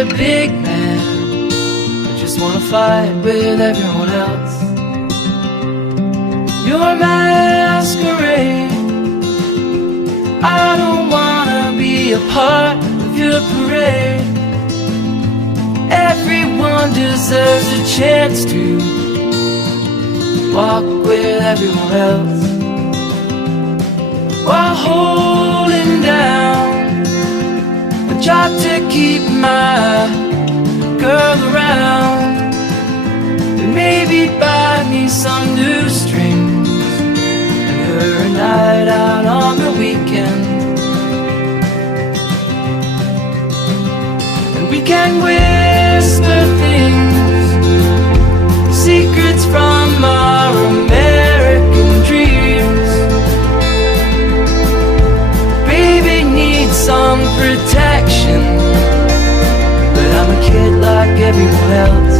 a big man, I just wanna fight with everyone else. Your masquerade, I don't wanna be a part of your parade. Everyone deserves a chance to walk with everyone else, while holding down a job to keep my girl around, and maybe buy me some new strings and her a night out on the weekend. And we can whisper things, secrets from our American dreams. Baby needs some protection, but I'm a kid like everyone else.